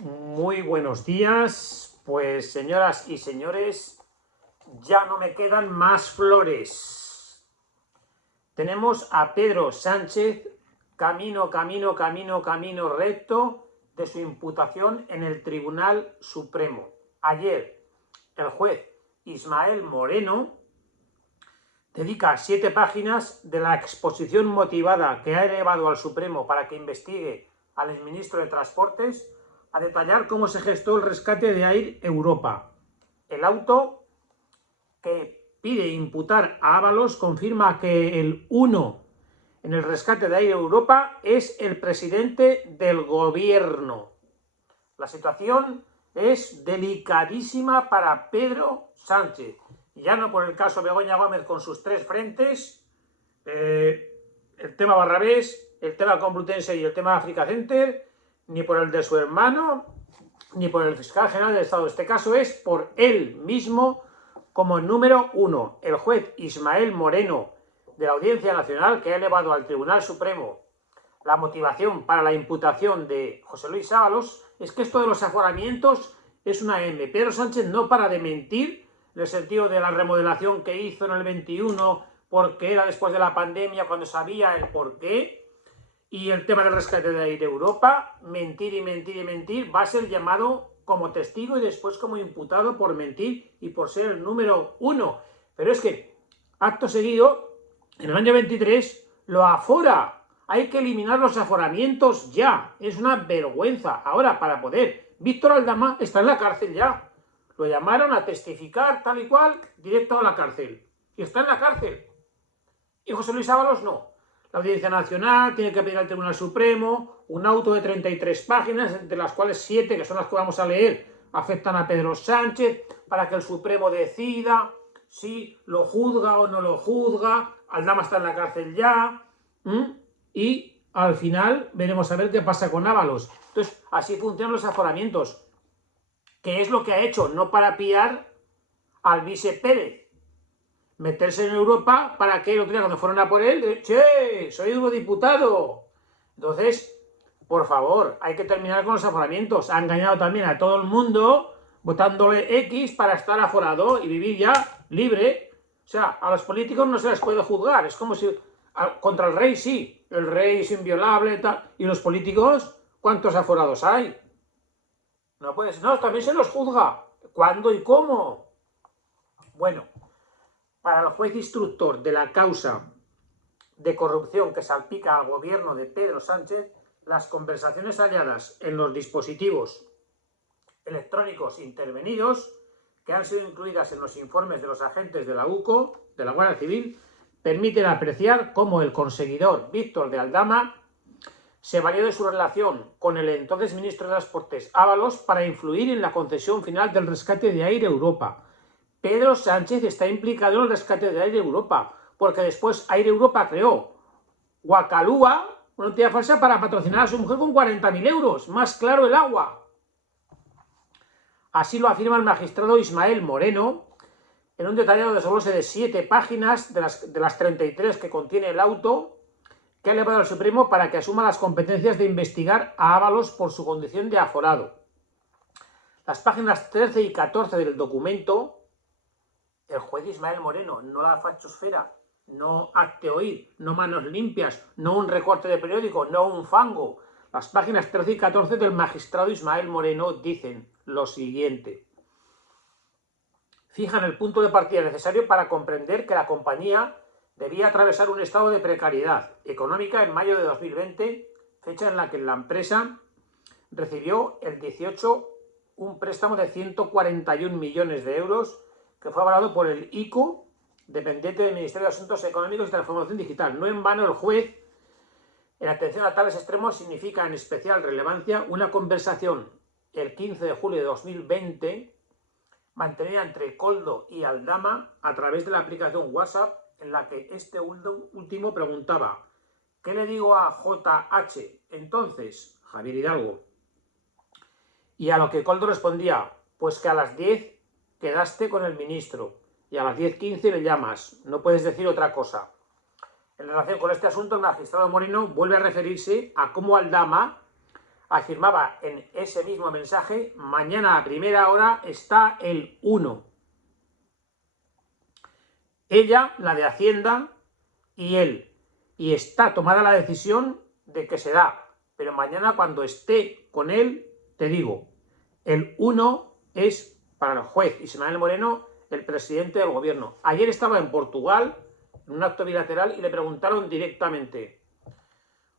Muy buenos días, pues señoras y señores, ya no me quedan más flores. Tenemos a Pedro Sánchez camino recto de su imputación en el Tribunal Supremo. Ayer, el juez Ismael Moreno dedica 7 páginas de la exposición motivada que ha elevado al Supremo para que investigue al exministro de Transportes a detallar cómo se gestó el rescate de Air Europa. El auto que pide imputar a Ábalos confirma que el 1 en el rescate de Air Europa es el presidente del gobierno. La situación es delicadísima para Pedro Sánchez. Ya no por el caso Begoña Gómez con sus 3 frentes, el tema Barrabés, el tema Complutense y el tema Africa Center, ni por el de su hermano, ni por el fiscal general del Estado. Este caso es por él mismo como número 1. El juez Ismael Moreno de la Audiencia Nacional, que ha elevado al Tribunal Supremo la motivación para la imputación de José Luis Ábalos, es que esto de los aforamientos es una M. Pedro Sánchez no para de mentir, en el sentido de la remodelación que hizo en el 21, porque era después de la pandemia, cuando sabía el porqué, y el tema del rescate de Air Europa, mentir y mentir y mentir, va a ser llamado como testigo y después como imputado por mentir y por ser el número 1. Pero es que, acto seguido, en el año 23, lo afora. Hay que eliminar los aforamientos ya. Es una vergüenza. Ahora, para poder, Víctor Aldama está en la cárcel ya. Lo llamaron a testificar tal y cual, directo a la cárcel. Y está en la cárcel. Y José Luis Ábalos no. La Audiencia Nacional tiene que pedir al Tribunal Supremo un auto de 33 páginas, entre las cuales 7, que son las que vamos a leer, afectan a Pedro Sánchez, para que el Supremo decida si lo juzga o no lo juzga. Aldama está en la cárcel ya. Y al final veremos a ver qué pasa con Ábalos. Entonces, así funcionan los aforamientos. ¿Qué es lo que ha hecho? No para pillar al vice Pérez, meterse en Europa para que el otro día cuando fueron a por él, ¡che! ¡Soy eurodiputado! Entonces, por favor, hay que terminar con los aforamientos. Ha engañado también a todo el mundo votándole X para estar aforado y vivir ya libre. O sea, a los políticos no se les puede juzgar. Es como si contra el rey sí, el rey es inviolable, tal. ¿Y los políticos? ¿Cuántos aforados hay? No puedes, no, también se los juzga. ¿Cuándo y cómo? Bueno, para el juez instructor de la causa de corrupción que salpica al gobierno de Pedro Sánchez, las conversaciones halladas en los dispositivos electrónicos intervenidos, que han sido incluidas en los informes de los agentes de la UCO, de la Guardia Civil, permiten apreciar cómo el conseguidor Víctor de Aldama se valió de su relación con el entonces ministro de Transportes Ábalos para influir en la concesión final del rescate de Air Europa. Pedro Sánchez está implicado en el rescate de Air Europa, porque después Air Europa creó Guacalúa, una entidad falsa, para patrocinar a su mujer con 40.000 euros. Más claro el agua. Así lo afirma el magistrado Ismael Moreno en un detallado desglose de 7 páginas de las 33 que contiene el auto que ha elevado al Supremo para que asuma las competencias de investigar a Ábalos por su condición de aforado. Las páginas 13 y 14 del documento, el juez Ismael Moreno, no la fachosfera, no acte oír, no manos limpias, no un recorte de periódico, no un fango. Las páginas 13 y 14 del magistrado Ismael Moreno dicen lo siguiente. Fijan el punto de partida necesario para comprender que la compañía debía atravesar un estado de precariedad económica en mayo de 2020, fecha en la que la empresa recibió el 18 un préstamo de 141 millones de euros que fue avalado por el ICO, dependiente del Ministerio de Asuntos Económicos y Transformación Digital. No en vano el juez, en atención a tales extremos, significa en especial relevancia una conversación el 15 de julio de 2020 mantenida entre Koldo y Aldama a través de la aplicación WhatsApp, en la que este último preguntaba: ¿qué le digo a JH? Entonces, Javier Hidalgo. Y a lo que Koldo respondía: pues que a las 10 quedaste con el ministro y a las 10:15 le llamas, no puedes decir otra cosa. En relación con este asunto, el magistrado Moreno vuelve a referirse a cómo Aldama afirmaba en ese mismo mensaje: mañana a primera hora está el 1. Ella, la de Hacienda, y él. Y está tomada la decisión de que se da. Pero mañana, cuando esté con él, te digo, el 1 es para el juez Ismael Moreno, el presidente del gobierno. Ayer estaba en Portugal, en un acto bilateral, y le preguntaron directamente.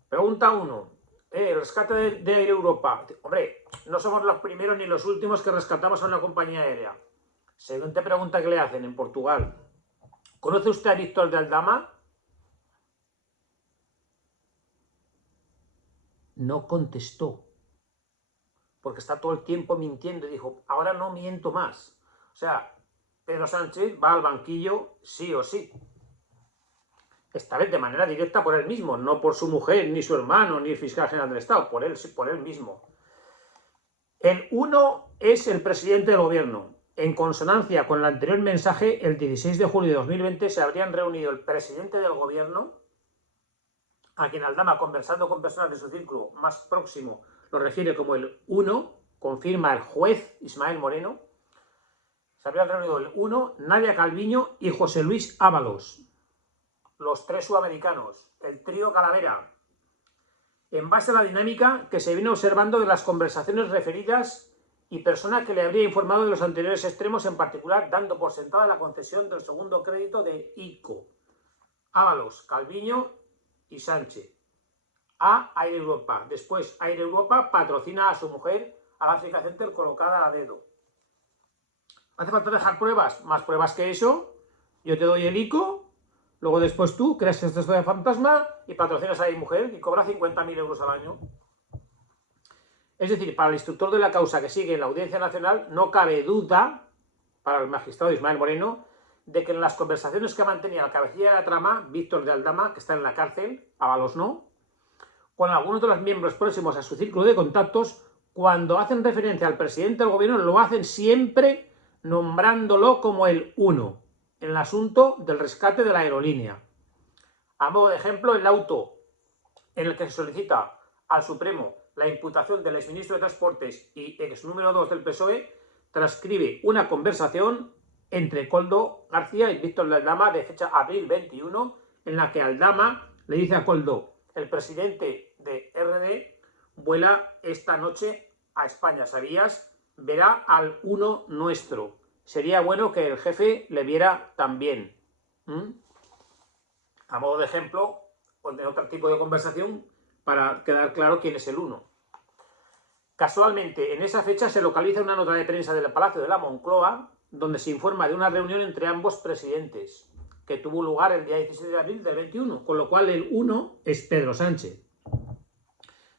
Pregunta 1. El rescate de Air Europa. Hombre, no somos los primeros ni los últimos que rescatamos a una compañía aérea. Siguiente pregunta que le hacen en Portugal. ¿Conoce usted a Víctor de Aldama? No contestó, porque está todo el tiempo mintiendo, y dijo: ahora no miento más. O sea, Pedro Sánchez va al banquillo sí o sí. Esta vez de manera directa por él mismo, no por su mujer, ni su hermano, ni el fiscal general del Estado, por él mismo. El 1 es el presidente del gobierno. En consonancia con el anterior mensaje, el 16 de julio de 2020 se habrían reunido el presidente del gobierno, a quien Aldama, conversando con personas de su círculo más próximo, lo refiere como el 1, confirma el juez Ismael Moreno. Se habrían reunido el 1, Nadia Calviño y José Luis Ábalos, los 3 sudamericanos, el trío Calavera, en base a la dinámica que se viene observando de las conversaciones referidas y persona que le habría informado de los anteriores extremos, en particular dando por sentada la concesión del segundo crédito de ICO, Ábalos, Calviño y Sánchez, a Air Europa. Después, Air Europa patrocina a su mujer, a la Africa Center, colocada a dedo. ¿Hace falta dejar pruebas? Más pruebas que eso. Yo te doy el ICO, luego después tú creas que esto es de fantasma y patrocinas a mi mujer y cobra 50.000 euros al año. Es decir, para el instructor de la causa que sigue en la Audiencia Nacional, no cabe duda, para el magistrado Ismael Moreno, de que en las conversaciones que mantenía la cabecilla de la trama, Víctor de Aldama, que está en la cárcel, Ábalos no, con algunos de los miembros próximos a su círculo de contactos, cuando hacen referencia al presidente del gobierno, lo hacen siempre nombrándolo como el 1, en el asunto del rescate de la aerolínea. A modo de ejemplo, el auto en el que se solicita al Supremo la imputación del exministro de Transportes y ex número 2 del PSOE transcribe una conversación entre Koldo García y Víctor de Aldama de fecha abril 21, en la que Aldama le dice a Koldo: el presidente de RD vuela esta noche a España, ¿sabías? Verá al 1 nuestro. Sería bueno que el jefe le viera también. A modo de ejemplo, o de otro tipo de conversación, para quedar claro quién es el 1. Casualmente, en esa fecha se localiza una nota de prensa del Palacio de la Moncloa, donde se informa de una reunión entre ambos presidentes, que tuvo lugar el día 16 de abril del 21, con lo cual el 1 es Pedro Sánchez.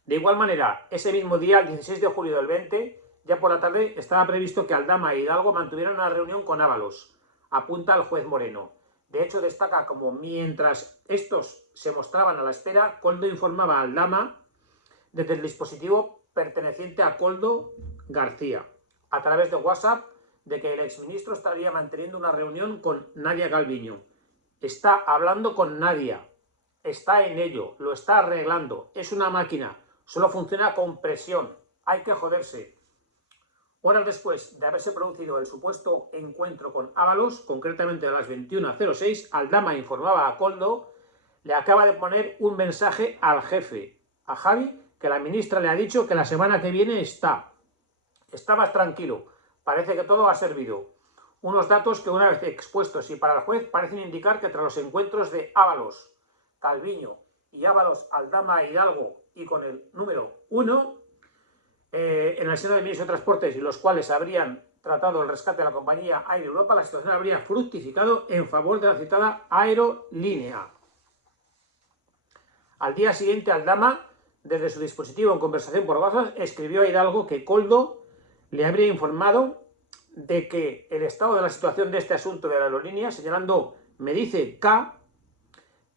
De igual manera, ese mismo día, el 16 de julio del 20, ya por la tarde, estaba previsto que Aldama e Hidalgo mantuvieran una reunión con Ábalos, apunta el juez Moreno. De hecho, destaca como mientras estos se mostraban a la espera, Koldo informaba a Aldama desde el dispositivo perteneciente a Koldo García, a través de WhatsApp, de que el exministro estaría manteniendo una reunión con Nadia Calviño. Está hablando con Nadia, está en ello, lo está arreglando, es una máquina, solo funciona con presión, hay que joderse. Horas después de haberse producido el supuesto encuentro con Ábalos, concretamente a las 21:06, Aldama informaba a Koldo: le acaba de poner un mensaje al jefe, a Javi, que la ministra le ha dicho que la semana que viene está más tranquilo, parece que todo ha servido. Unos datos que, una vez expuestos y para el juez, parecen indicar que tras los encuentros de Ábalos, Calviño y Ábalos, Aldama e Hidalgo, y con el número 1, en el seno del ministro de Transportes, y los cuales habrían tratado el rescate de la compañía Air Europa, la situación habría fructificado en favor de la citada aerolínea. Al día siguiente, Aldama, desde su dispositivo en conversación por WhatsApp, escribió a Hidalgo que Koldo le habría informado de que el estado de la situación de este asunto de la aerolínea, señalando: me dice K,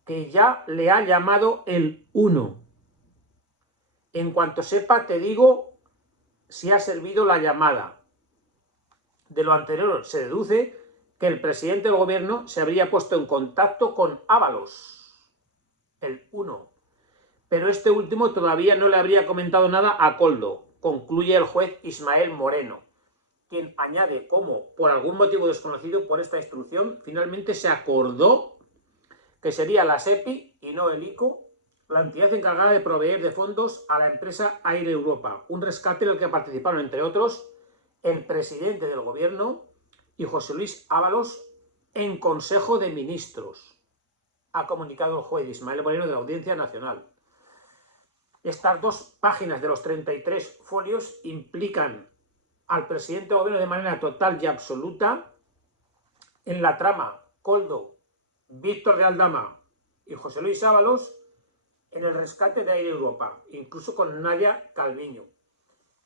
que ya le ha llamado el 1. En cuanto sepa, te digo si ha servido la llamada. De lo anterior se deduce que el presidente del gobierno se habría puesto en contacto con Ábalos, el 1, pero este último todavía no le habría comentado nada a Koldo, concluye el juez Ismael Moreno, quien añade cómo, por algún motivo desconocido por esta instrucción, finalmente se acordó que sería la SEPI y no el ICO la entidad encargada de proveer de fondos a la empresa Air Europa, un rescate en el que participaron, entre otros, el presidente del gobierno y José Luis Ábalos en Consejo de Ministros, ha comunicado el juez Ismael Moreno de la Audiencia Nacional. Estas 2 páginas de los 33 folios implican al presidente del gobierno de manera total y absoluta en la trama Koldo, Víctor de Aldama y José Luis Ábalos en el rescate de Air Europa, incluso con Nadia Calviño.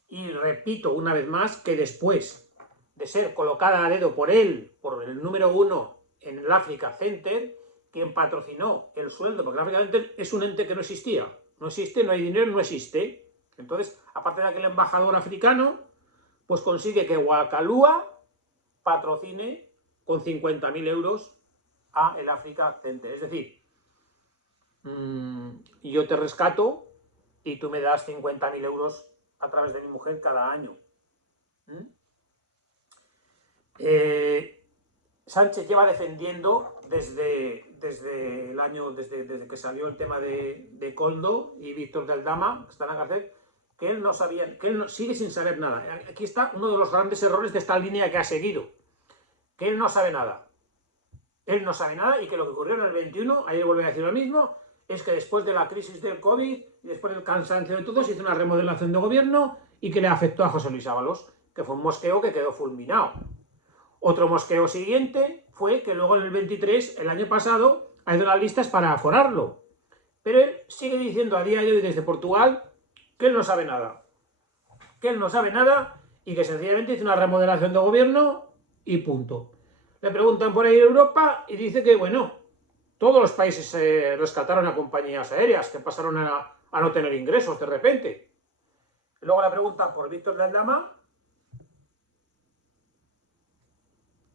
Y repito una vez más que después de ser colocada a dedo por él, por el número 1 en el Africa Center, quien patrocinó el sueldo, porque el Africa Center es un ente que no existía, no existe, no hay dinero, no existe. Entonces, aparte de aquel embajador africano, pues consigue que Wakalua patrocine con 50.000 euros a el Africa Center. Es decir, yo te rescato y tú me das 50.000 euros a través de mi mujer cada año. Sánchez lleva defendiendo desde que salió el tema de Koldo y Víctor de Aldama, que están en la cárcel, que él no sabía, que él sigue sin saber nada. Aquí está uno de los grandes errores de esta línea que ha seguido, que él no sabe nada. Él no sabe nada y que lo que ocurrió en el 21, ayer volví a decir lo mismo, es que después de la crisis del COVID y después del cansancio de todos, hizo una remodelación de gobierno y que le afectó a José Luis Ábalos, que fue un mosqueo que quedó fulminado. Otro mosqueo siguiente fue que luego en el 23, el año pasado, ha ido a las listas para aforarlo. Pero él sigue diciendo a día de hoy desde Portugal que él no sabe nada. Que él no sabe nada y que sencillamente hizo una remodelación de gobierno y punto. Le preguntan por ahí en Europa y dice que, bueno, todos los países rescataron a compañías aéreas que pasaron a no tener ingresos de repente. Luego le preguntan por Víctor de Aldama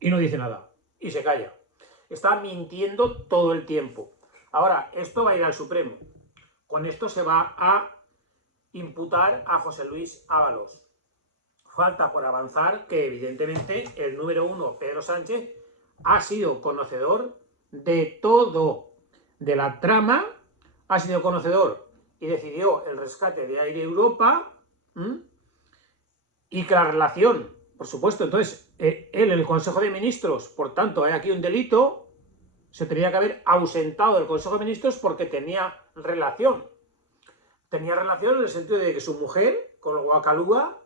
y no dice nada. Y se calla. Está mintiendo todo el tiempo. Ahora, esto va a ir al Supremo. Con esto se va a imputar a José Luis Ábalos. Falta por avanzar que, evidentemente, el número 1, Pedro Sánchez, ha sido conocedor de todo, de la trama, ha sido conocedor y decidió el rescate de Air Europa, y que la relación, por supuesto, entonces, él en el Consejo de Ministros, por tanto, hay aquí un delito, se tenía que haber ausentado del Consejo de Ministros porque tenía relación. Tenía relación en el sentido de que su mujer, con el Wakalua,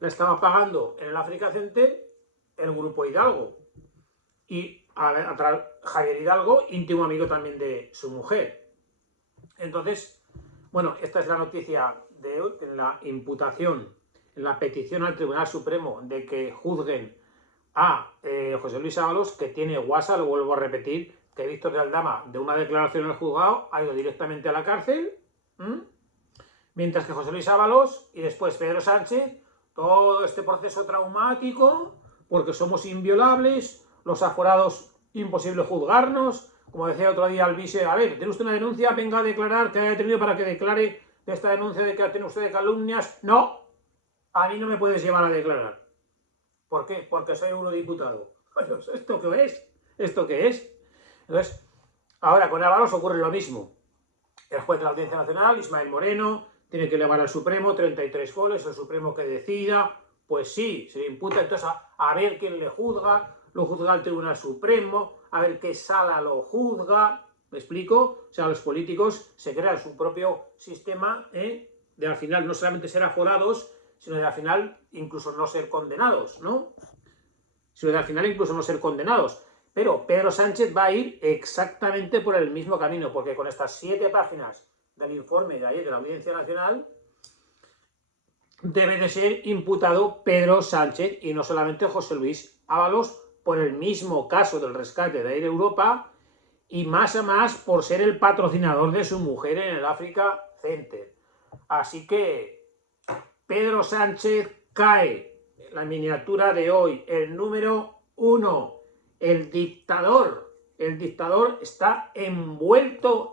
la estaba pagando en el Africa Center el Grupo Hidalgo. Y Javier Hidalgo, íntimo amigo también de su mujer. Entonces, bueno, esta es la noticia de hoy, en la imputación, en la petición al Tribunal Supremo de que juzguen a José Luis Ábalos, que tiene guasa, lo vuelvo a repetir, que Víctor de Aldama, de una declaración en el juzgado, ha ido directamente a la cárcel, mientras que José Luis Ábalos y después Pedro Sánchez, todo este proceso traumático, porque somos inviolables, los aforados, imposible juzgarnos, como decía otro día Alvise, a ver, ¿tiene usted una denuncia? Venga a declarar que haya tenido para que declare de esta denuncia de que ha tenido usted de calumnias. No, a mí no me puedes llevar a declarar. ¿Por qué? Porque soy eurodiputado. ¿Esto qué es? ¿Esto qué es? Entonces, ahora con Ábalos ocurre lo mismo. El juez de la Audiencia Nacional, Ismael Moreno, tiene que elevar al Supremo 33 folios, el Supremo que decida, pues sí, se le imputa entonces a ver quién le juzga, lo juzga el Tribunal Supremo, a ver qué sala lo juzga, ¿me explico? O sea, los políticos se crean su propio sistema de al final no solamente ser aforados, sino de al final incluso no ser condenados, ¿no? Sino de al final incluso no ser condenados. Pero Pedro Sánchez va a ir exactamente por el mismo camino, porque con estas 7 páginas del informe de ayer de la Audiencia Nacional debe de ser imputado Pedro Sánchez y no solamente José Luis Ábalos por el mismo caso del rescate de Air Europa y más a más por ser el patrocinador de su mujer en el Africa Center. Así que Pedro Sánchez cae, la miniatura de hoy, el número 1, el dictador está envuelto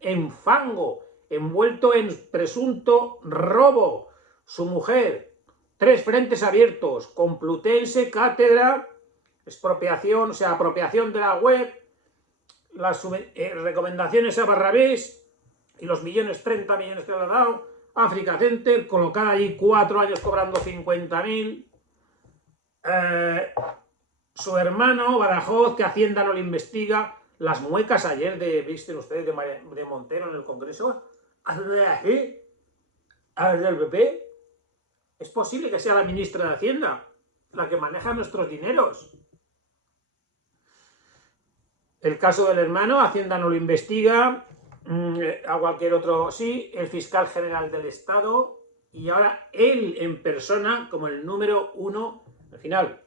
en fango, envuelto en presunto robo. Su mujer, 3 frentes abiertos, Complutense, cátedra, expropiación, o sea, apropiación de la web, las recomendaciones a Barrabés y los 30 millones que le ha dado, Africa Center, colocada allí 4 años cobrando 50.000. Su hermano, Badajoz, que Hacienda no le investiga. Las muecas ayer ¿visten ustedes de Montero en el Congreso? ¿Así? ¿A del PP? ¿Es posible que sea la ministra de Hacienda la que maneja nuestros dineros? El caso del hermano, Hacienda no lo investiga, a cualquier otro sí, el fiscal general del Estado, y ahora él en persona como el número 1. Al final,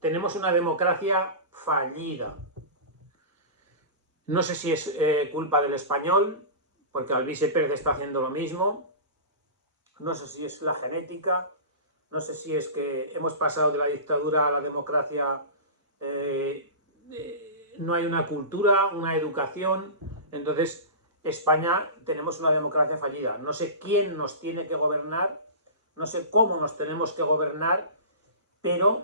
tenemos una democracia fallida. No sé si es culpa del español, porque Alvise Pérez está haciendo lo mismo. No sé si es la genética. No sé si es que hemos pasado de la dictadura a la democracia. No hay una cultura, una educación. Entonces, España tenemos una democracia fallida. No sé quién nos tiene que gobernar, no sé cómo nos tenemos que gobernar, pero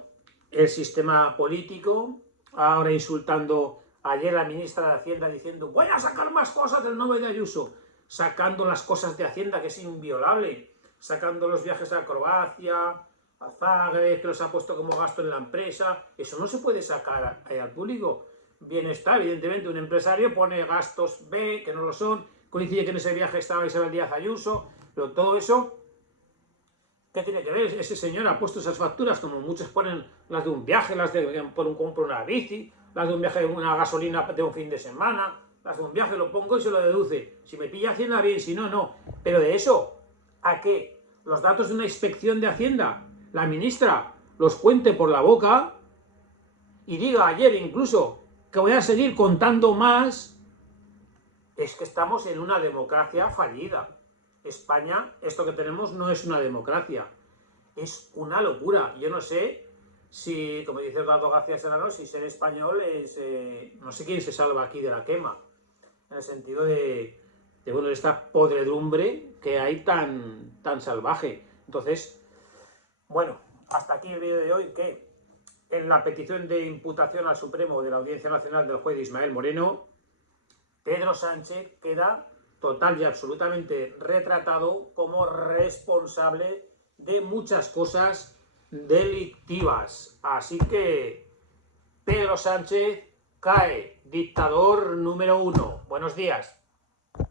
el sistema político, ahora insultando ayer a la ministra de Hacienda diciendo voy a sacar más cosas del nombre de Ayuso, sacando las cosas de Hacienda que es inviolable, sacando los viajes a Croacia, a Zagreb, que los ha puesto como gasto en la empresa. Eso no se puede sacar al público. Bienestar, evidentemente, un empresario pone gastos B, que no lo son, coincide que en ese viaje estaba Isabel Díaz Ayuso, pero todo eso, ¿qué tiene que ver? Ese señor ha puesto esas facturas, como muchos ponen las de un viaje, las de compro una bici, las de un viaje, una gasolina de un fin de semana, las de un viaje lo pongo y se lo deduce. Si me pilla Hacienda, bien, si no, no. Pero de eso, ¿a qué? Los datos de una inspección de Hacienda, la ministra los cuente por la boca y diga ayer incluso que voy a seguir contando más. Es que estamos en una democracia fallida. España, esto que tenemos no es una democracia, es una locura. Yo no sé si, como dice Eduardo García Serrano, si ser español es, no sé quién se salva aquí de la quema, en el sentido de bueno, esta podredumbre que hay tan salvaje. Entonces, bueno, hasta aquí el vídeo de hoy, que en la petición de imputación al Supremo de la Audiencia Nacional del juez Ismael Moreno, Pedro Sánchez queda total y absolutamente retratado como responsable de muchas cosas delictivas. Así que Pedro Sánchez cae, dictador número 1. Buenos días.